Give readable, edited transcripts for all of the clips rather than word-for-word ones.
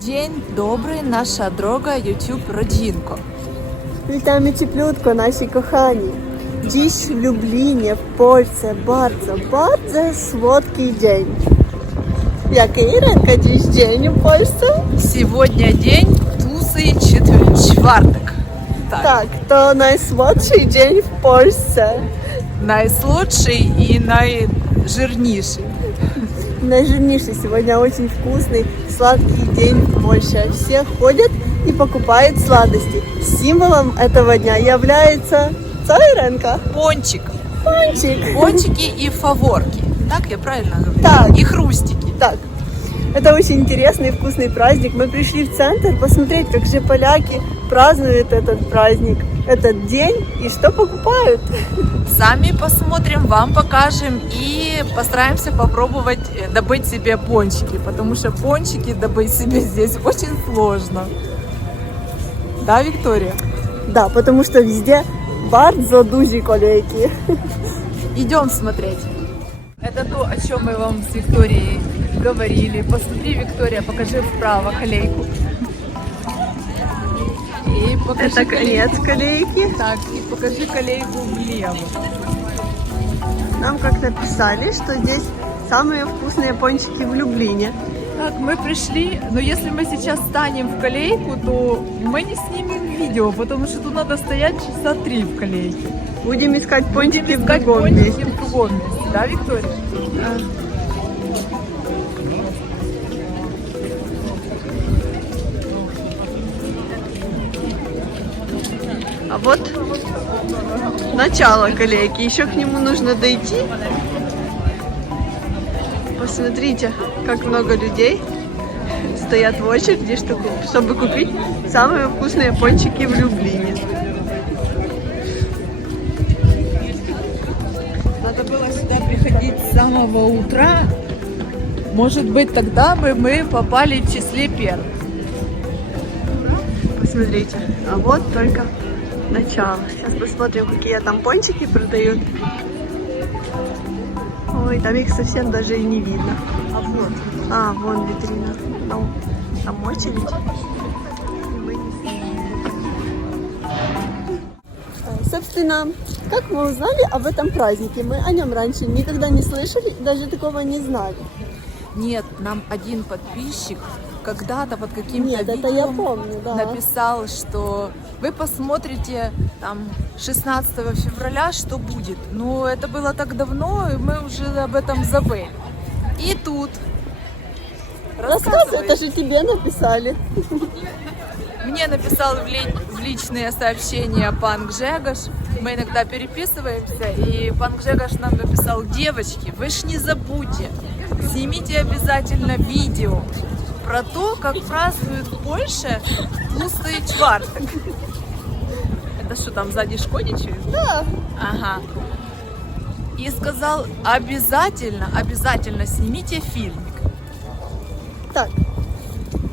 Dzień dobry, nasza droga YouTube rodzinko. Witamy cieplutko, nasi kochani. Dziś w Lublinie, w Polsce, bardzo słodki dzień. Jaki, Irenka, dziś dzień w Polsce? Сегодня день Тусы czwartek. Tak, to najsłodszy dzień w Polsce. Najsłodший и najжирнейший. Najжирнейший сегодня очень вкусный, сладкий день в Польше. Все ходят и покупают сладости. Символом этого дня является Иренка. Пончик. Пончик. Пончики и фаворки. Так я правильно говорю? Так. И хрустики. Так, это очень интересный и вкусный праздник. Мы пришли в центр посмотреть, как же поляки празднуют этот праздник, этот день и что покупают. Сами посмотрим, вам покажем и постараемся попробовать добыть себе пончики, потому что пончики добыть себе здесь очень сложно. Да, Виктория? Да, потому что везде bardzo duzi kolejki. Идем смотреть. Это то, о чем мы вам с Викторией говорили. Посмотри, Виктория, покажи вправо колейку. И покажи Это конец колейки. Так, и покажи колейку влево. Нам как написали, что здесь самые вкусные пончики в Люблине. Так, мы пришли, но если мы сейчас станем в колейку, то мы не снимем видео, потому что тут надо стоять часа 3 в колейке. Будем искать пончики Будем в искать другом пончики месте. в другом месте. Да, Виктория? А вот начало колейки. Еще к нему нужно дойти. Посмотрите, как много людей стоят в очереди, чтобы купить самые вкусные пончики в Люблине. Надо было сюда приходить с самого утра. Может быть, тогда бы мы попали в числе первых. Посмотрите, а вот только начало. Сейчас посмотрим, какие там пончики продают. Ой, там их совсем даже и не видно. Вон витрина. Там очередь. Собственно, как мы узнали об этом празднике? Мы о нем раньше никогда не слышали, даже такого не знали. Нет, нам один подписчик когда-то под каким-то Нет, это видео я помню, да. написал, что вы посмотрите там 16 февраля, что будет. Но это было так давно, и мы уже об этом забыли. И тут Рассказывай, это же тебе написали. мне написал в личные сообщения пан Гжегош. Мы иногда переписываемся, и пан Гжегош нам написал: девочки, вы ж не забудьте, снимите обязательно видео про то, как празднуют в Польше Тусый czwartek. Это что, там сзади шкодничают? Да. Ага. И сказал: обязательно снимите фильмик. Так,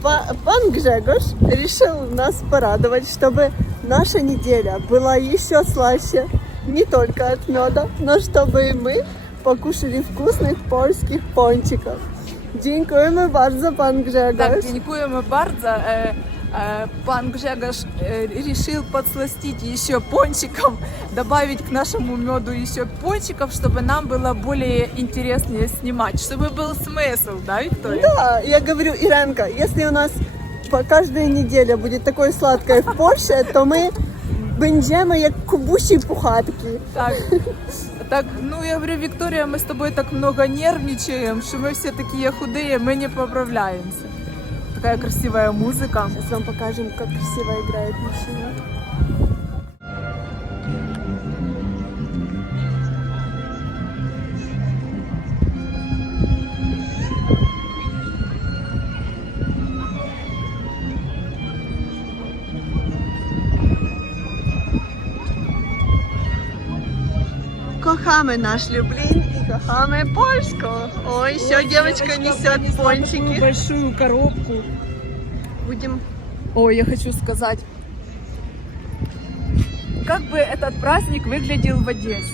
пан Гжегош решил нас порадовать, чтобы наша неделя была еще слаще, не только от меда, но чтобы и мы покушали вкусных польских пончиков. Dziękujemy bardzo, pan Grzegorz. Так, dziękujemy bardzo. Пан Гжегош решил подсластить еще пончиком, добавить к нашему меду еще пончиков, чтобы нам было более интереснее снимать, чтобы был смысл, да, Виктория? Да, я говорю, Иренка, если у нас по каждой неделе будет такое сладкое в Польше, то мы będziemy jak kubuси пухатки. Так, ну я говорю, Виктория, мы с тобой так много нервничаем, что мы все такие худые, мы не поправляемся. Такая красивая музыка. Сейчас вам покажем, как красиво играет машина. Kochamy nasz Lublin и kochamy Польską. Ой, все, девочка несет пончики. Большую коробку. Будем. Ой, я хочу сказать, как бы этот праздник выглядел в Одессе.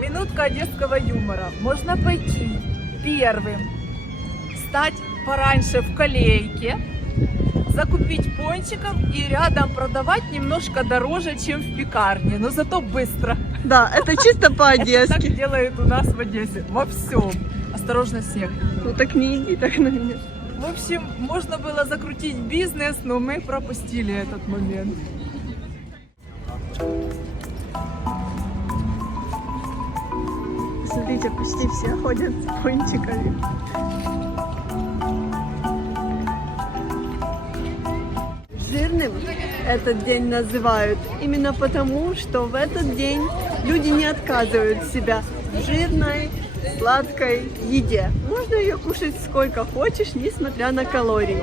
Минутка одесского юмора. Можно пойти, петь, первым встать пораньше в колейке, закупить пончиков и рядом продавать немножко дороже, чем в пекарне, но зато быстро. Да, это чисто Это так по-одесски. делают у нас в Одессе, во всем. Осторожно, снег. Ну так не иди так на меня. В общем, можно было закрутить бизнес, но мы пропустили этот момент. Смотрите, почти все ходят с пончиками. Жирным этот день называют именно потому, что в этот день люди не отказывают себя в жирной, сладкой еде. Можно ее кушать сколько хочешь, несмотря на калории.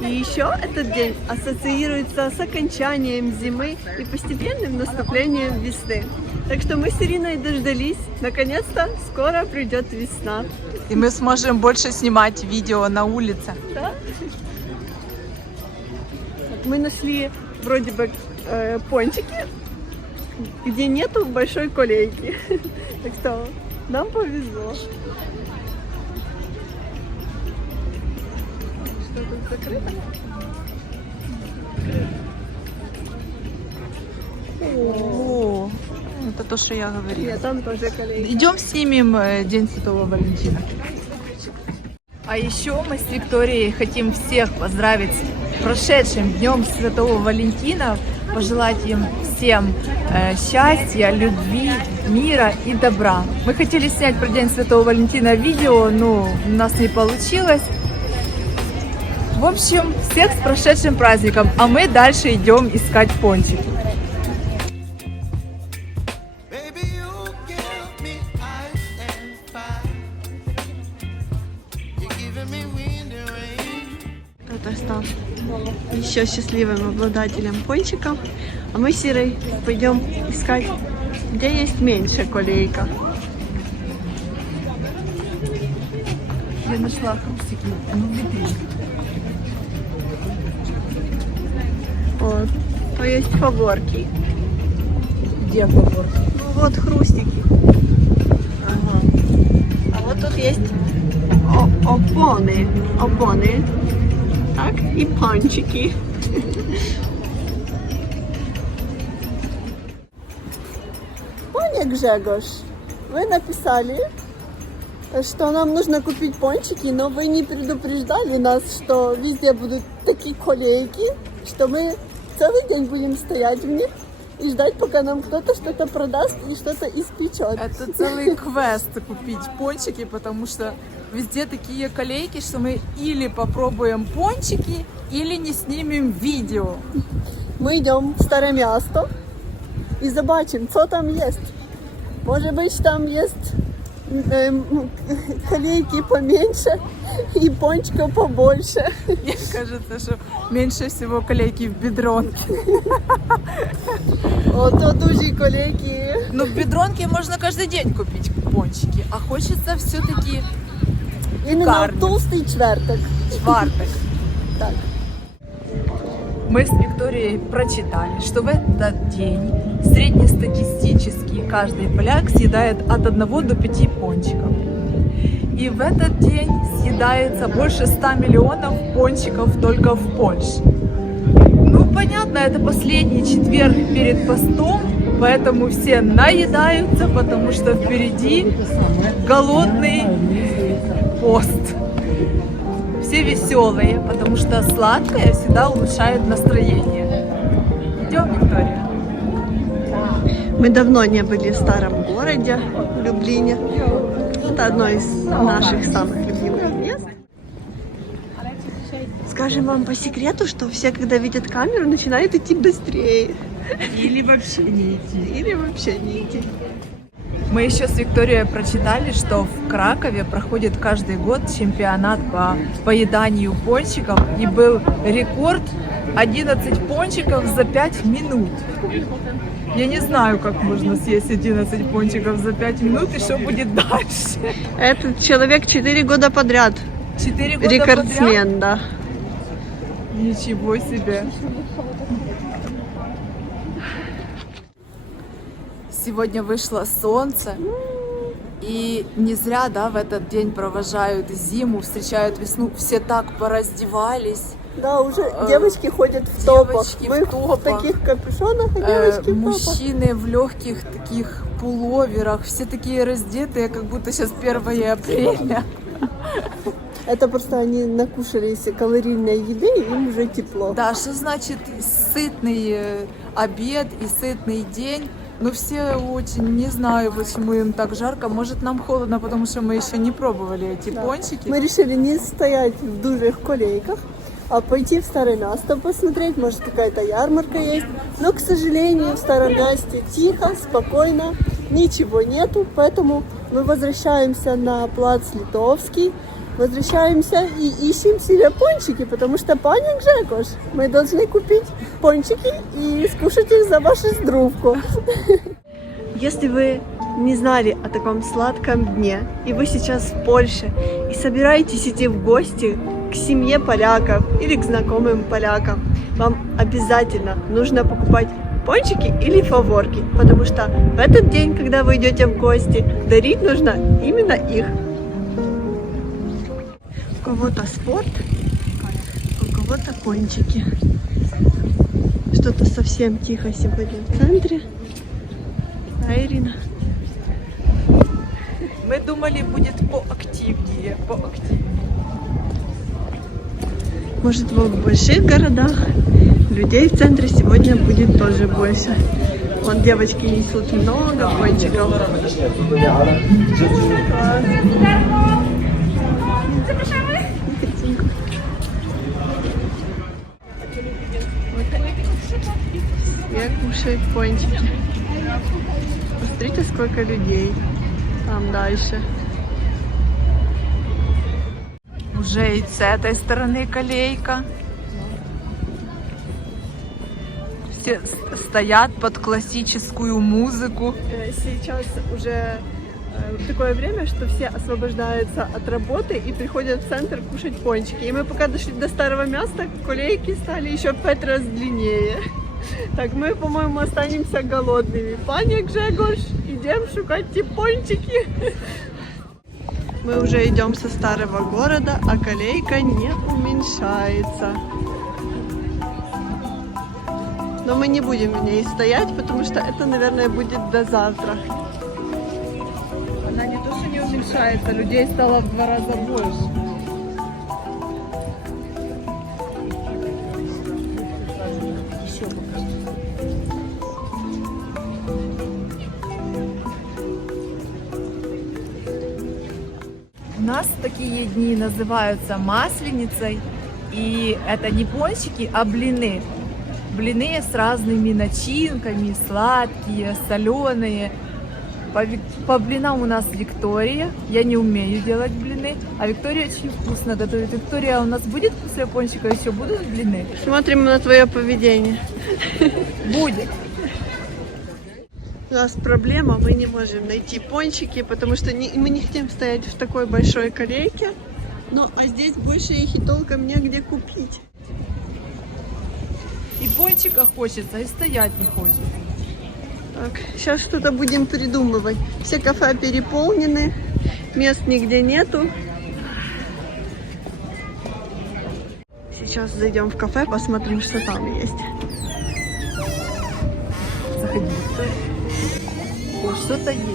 И еще этот день ассоциируется с окончанием зимы и постепенным наступлением весны. Так что мы с Ириной дождались. Наконец-то скоро придет весна. И мы сможем больше снимать видео на улице. Да? Мы нашли вроде бы пончики, где нету большой колейки. Так что нам повезло. Что тут закрыто? О, это то, что я говорила. Нет, там тоже колейка. Идем снимем День Святого Валентина. А еще мы с Викторией хотим всех поздравить с прошедшим Днем Святого Валентина, пожелать им всем счастья, любви, мира и добра. Мы хотели снять про День Святого Валентина видео, но у нас не получилось. В общем, всех с прошедшим праздником, а мы дальше идем искать пончики. Кто-то стал еще счастливым обладателем пончиков. А мы с Ирой пойдем искать, где есть меньше колейка. Я нашла хрустики, ну витрине. Вот. То есть фаворки. Где фавор? Ну вот хрустики. Ага. А вот тут есть опоны. Опоны. Так, и пончики. Пане Гжегош, вы написали, что нам нужно купить пончики, но вы не предупреждали нас, что везде будут такие колейки, что мы целый день будем стоять в них и ждать, пока нам кто-то что-то продаст и что-то испечет. Это целый квест купить пончики, потому что везде такие колейки, что мы или попробуем пончики, или не снимем видео. Мы идем в старое место и забачим, что там есть. Может быть, там есть колейки поменьше и пончиков побольше. Мне кажется, что меньше всего колейки в бедронке. Ото дуже колейки. Но в бедронке можно каждый день купить пончики, а хочется все-таки Именно Карни. толстый четверток. чварток. Так. Мы с Викторией прочитали, что в этот день среднестатистически каждый поляк съедает от 1 до 5 пончиков. И в этот день съедается больше 100 миллионов пончиков только в Польше. Ну, понятно, это последний четверг перед постом, поэтому все наедаются, потому что впереди голодный пост. Все веселые, потому что сладкое всегда улучшает настроение. Идем, Виктория. Мы давно не были в старом городе, в Люблине. Это одно из наших самых любимых мест. Скажем вам по секрету, что все, когда видят камеру, начинают идти быстрее. Или вообще не идти. Или вообще не идти. Мы еще с Викторией прочитали, что в Кракове проходит каждый год чемпионат по поеданию пончиков. И был рекорд 11 пончиков за 5 минут. Я не знаю, как можно съесть 11 пончиков за 5 минут и что будет дальше. Этот человек 4 года подряд 4 года рекордсмен, подряд? да. Ничего себе. Сегодня вышло солнце. И не зря, да, в этот день провожают зиму, встречают весну. Все так пораздевались. Да, уже девочки ходят в топах. Девочки Мы в топах. в таких капюшонах, а девочки в топах. Мужчины в легких таких пуловерах. Все такие раздетые, как будто сейчас 1 апреля. Это просто они накушались калорийной еды, и им уже тепло. Да, что значит сытный обед и сытный день? Ну, все очень, не знаю, почему им так жарко. Может, нам холодно, потому что мы еще не пробовали эти пончики. Мы решили не стоять в дужих колейках, а пойти в Старое Место посмотреть. Может, какая-то ярмарка есть. Но, к сожалению, в Старом Месте тихо, спокойно, ничего нету. Поэтому мы возвращаемся на плац Литовский. Возвращаемся и ищем себе пончики, потому что, пане Гжегош, мы должны купить пончики и скушать их за вашу здоровку. Если вы не знали о таком сладком дне, и вы сейчас в Польше, и собираетесь идти в гости к семье поляков или к знакомым полякам, вам обязательно нужно покупать пончики или фаворки, потому что в этот день, когда вы идете в гости, дарить нужно именно их. У кого-то спорт, у кого-то пончики. Что-то совсем тихо сегодня в центре. А, Ирина? Мы думали, будет поактивнее. Может, в больших городах людей в центре сегодня будет тоже больше. Вон девочки несут много пончиков. Все кушают пончики. Посмотрите, сколько людей там дальше. Уже и с этой стороны колейка. Все стоят под классическую музыку. Сейчас уже такое время, что все освобождаются от работы и приходят в центр кушать пончики. И мы пока дошли до Старого Места, колейки стали еще в 5 раз длиннее. Так, мы, по-моему, останемся голодными. Пане Гжегош, идем шукать те пончики. Мы уже идем со старого города, а колейка не уменьшается. Но мы не будем в ней стоять, потому что это, наверное, будет до завтра. Она не то, что не уменьшается, людей стало в 2 раза больше. У нас такие дни называются Масленицей, и это не пончики, а блины. Блины с разными начинками, сладкие, соленые. По блинам у нас Виктория. Я не умею делать блины, а Виктория очень вкусно готовит. Виктория, у нас будет после пончика еще будут блины? Смотрим на твое поведение. Будет. У нас проблема, мы не можем найти пончики, потому что мы не хотим стоять в такой большой колейке. Ну, а здесь больше их и толком негде купить. И пончика хочется, и стоять не хочется. Так, сейчас что-то будем придумывать. Все кафе переполнены, мест нигде нету. Сейчас зайдем в кафе, посмотрим, что там есть. Заходи. Ой, что-то есть.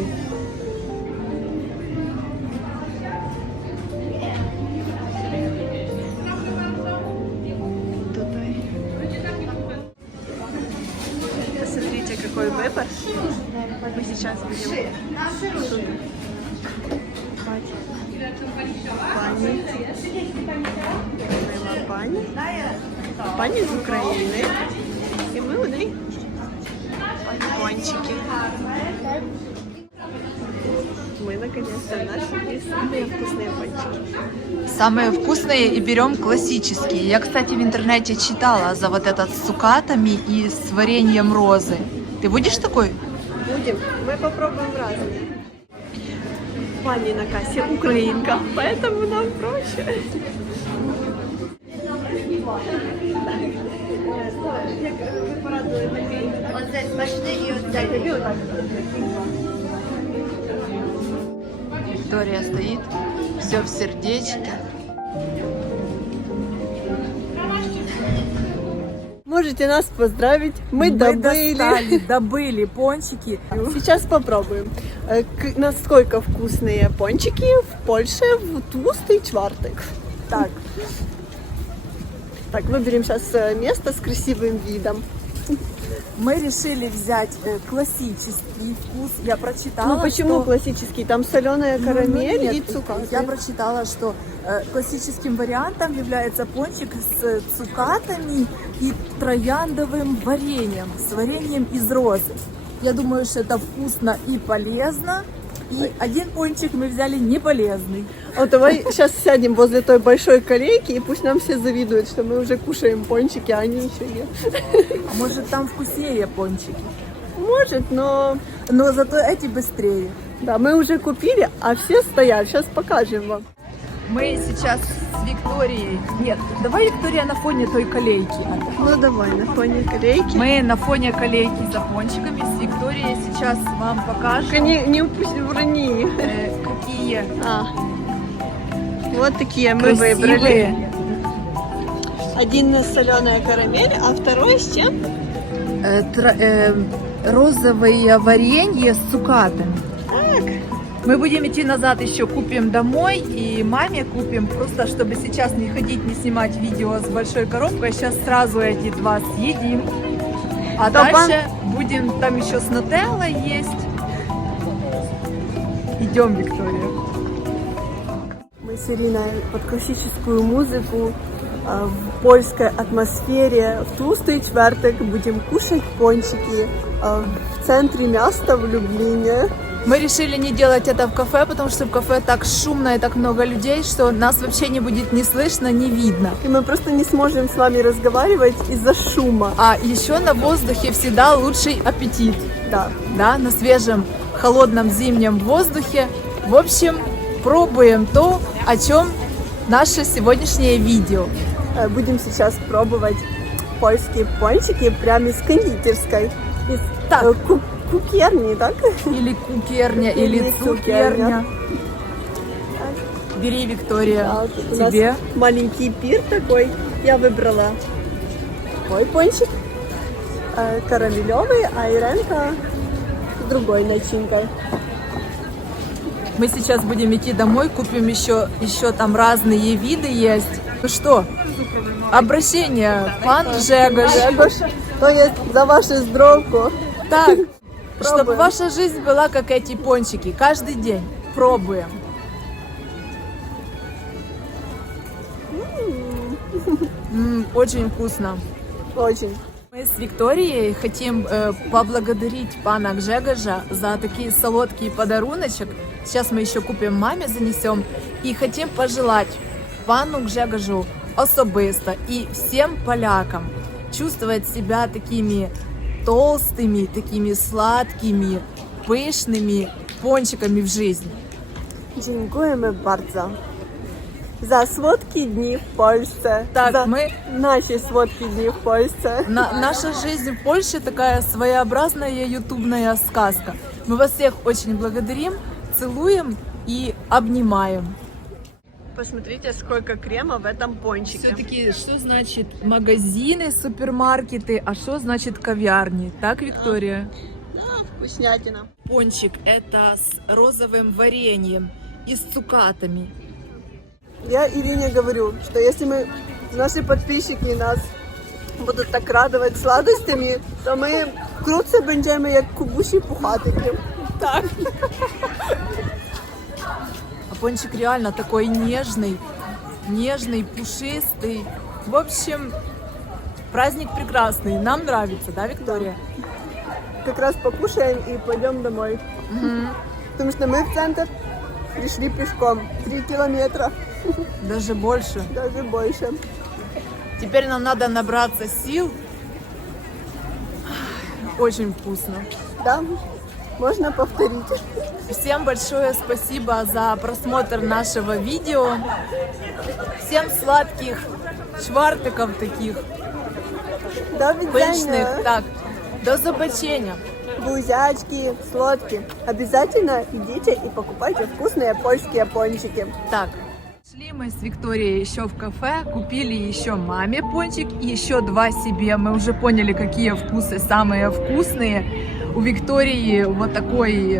Посмотрите, какой выбор. Мы сейчас будем пани. Пани из Украины. И мы у них пончики. Мы наконец-то нашли самые вкусные пончики. Самые вкусные и берем классические. Я, кстати, в интернете читала за вот этот с цукатами и с вареньем розы. Ты будешь такой? Будем. Мы попробуем разные. Пани на кассе украинка, поэтому нам проще. Виктория стоит, все в сердечке. Можете нас поздравить. Мы добыли. Добыли пончики. Сейчас попробуем. Насколько вкусные пончики в Польше в Тлустый Чвартек. Так, выберем сейчас место с красивым видом. Мы решили взять классический вкус. Я прочитала, Ну почему классический? Там соленая карамель нет, и цукаты. Я прочитала, что классическим вариантом является пончик с цукатами и трояндовым вареньем, с вареньем из розы. Я думаю, что это вкусно и полезно. И один пончик мы взяли не полезный. Вот давай сейчас сядем возле той большой колейки, и пусть нам все завидуют, что мы уже кушаем пончики, а они еще нет. А может там вкуснее пончики? Может, но зато эти быстрее. да, мы уже купили, а все стоят. Сейчас покажем вам. Мы сейчас с Викторией... Нет, давай Виктория на фоне той колейки. Ну давай, на фоне колейки. Мы на фоне колейки за пончиками с Викторией сейчас вам покажем, Не урони. какие Вот такие мы красивые. выбрали. Один соленая карамель, а второй с чем? Розовое варенье с цукатами. Так. Мы будем идти назад, еще купим домой и маме купим, просто чтобы сейчас не ходить, не снимать видео с большой коробкой. Сейчас сразу эти два съедим. А дальше будем, там еще с нутеллой есть. Идем, Виктория. Мы с Ириной под классическую музыку в польской атмосфере в Тлустый Чвартек будем кушать пончики в центре места в Люблине. Мы решили не делать это в кафе, потому что в кафе так шумно и так много людей, что нас вообще не будет ни слышно, ни видно. И мы просто не сможем с вами разговаривать из-за шума. А еще на воздухе всегда лучший аппетит. Да. Да, на свежем, холодном зимнем воздухе. В общем, пробуем то, о чем наше сегодняшнее видео. Будем сейчас пробовать польские пончики прямо из кондитерской. Из Так. кукерни, так? Или кукерня, или цукерня. Бери, Виктория, Да, тут у тебе. нас маленький пир такой. Я выбрала такой пончик карамелевый, а Иренка с другой начинкой. Мы сейчас будем идти домой, купим еще там разные виды есть. Ну что, обращение, пан Жегош. Жегош, то есть за вашу здоровку. Так, чтобы Пробуем. ваша жизнь была как эти пончики. Каждый день пробуем. Очень вкусно. Очень. Мы с Викторией хотим поблагодарить пана Гжегожа за такие солодкие подаруночек. Сейчас мы еще купим маме, занесем. И хотим пожелать пану Гжегожу особисто и всем полякам чувствовать себя такими толстыми, такими сладкими, пышными пончиками в жизни. Dziękujemy bardzo za słodkie dni w Polsce. Так, за мы... наши сладкие дни в Польше. Наша жизнь в Польше такая своеобразная ютубная сказка. Мы вас всех очень благодарим, целуем и обнимаем. Посмотрите, сколько крема в этом пончике. Все-таки, что значит магазины, супермаркеты, а что значит кавярни? Так, Виктория? Да, вкуснятина. Пончик это с розовым вареньем и с цукатами. Я Ирине говорю, что если наши подписчики нас будут так радовать сладостями, то мы вкrótce będziemy jak Kubusi Puchatики. Так. А пончик реально такой нежный, пушистый. В общем, праздник прекрасный. Нам нравится, да, Виктория? Как раз покушаем и пойдем домой. Потому что мы в центр пришли пешком 3 километра, Даже больше. даже больше. Теперь нам надо набраться сил. Очень вкусно. Да, можно повторить. Всем большое спасибо за просмотр нашего видео. Всем сладких швартиков таких До пышных. свидания. Так, до побачення. Бузячки, сладкие. Обязательно идите и покупайте вкусные польские пончики. Так, шли мы с Викторией еще в кафе, купили еще маме пончик и еще 2 себе. Мы уже поняли, какие вкусы самые вкусные. У Виктории вот такой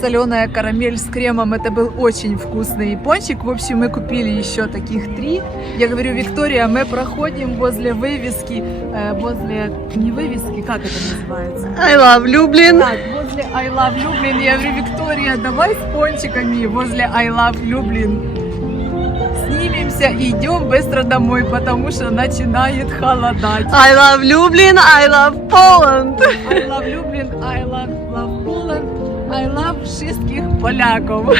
соленая карамель с кремом. Это был очень вкусный пончик. В общем, мы купили еще таких 3. Я говорю, Виктория, мы проходим возле вывески, возле, не вывески, как это называется? I love Люблин. Так, возле I Love Люблин. Я говорю, Виктория, давай с пончиками возле I Love Люблин. Снимемся и идем быстро домой, потому что начинает холодать. I love Люблин, I love Poland. I love Люблин, I love Poland, I love wszystkich Поляков.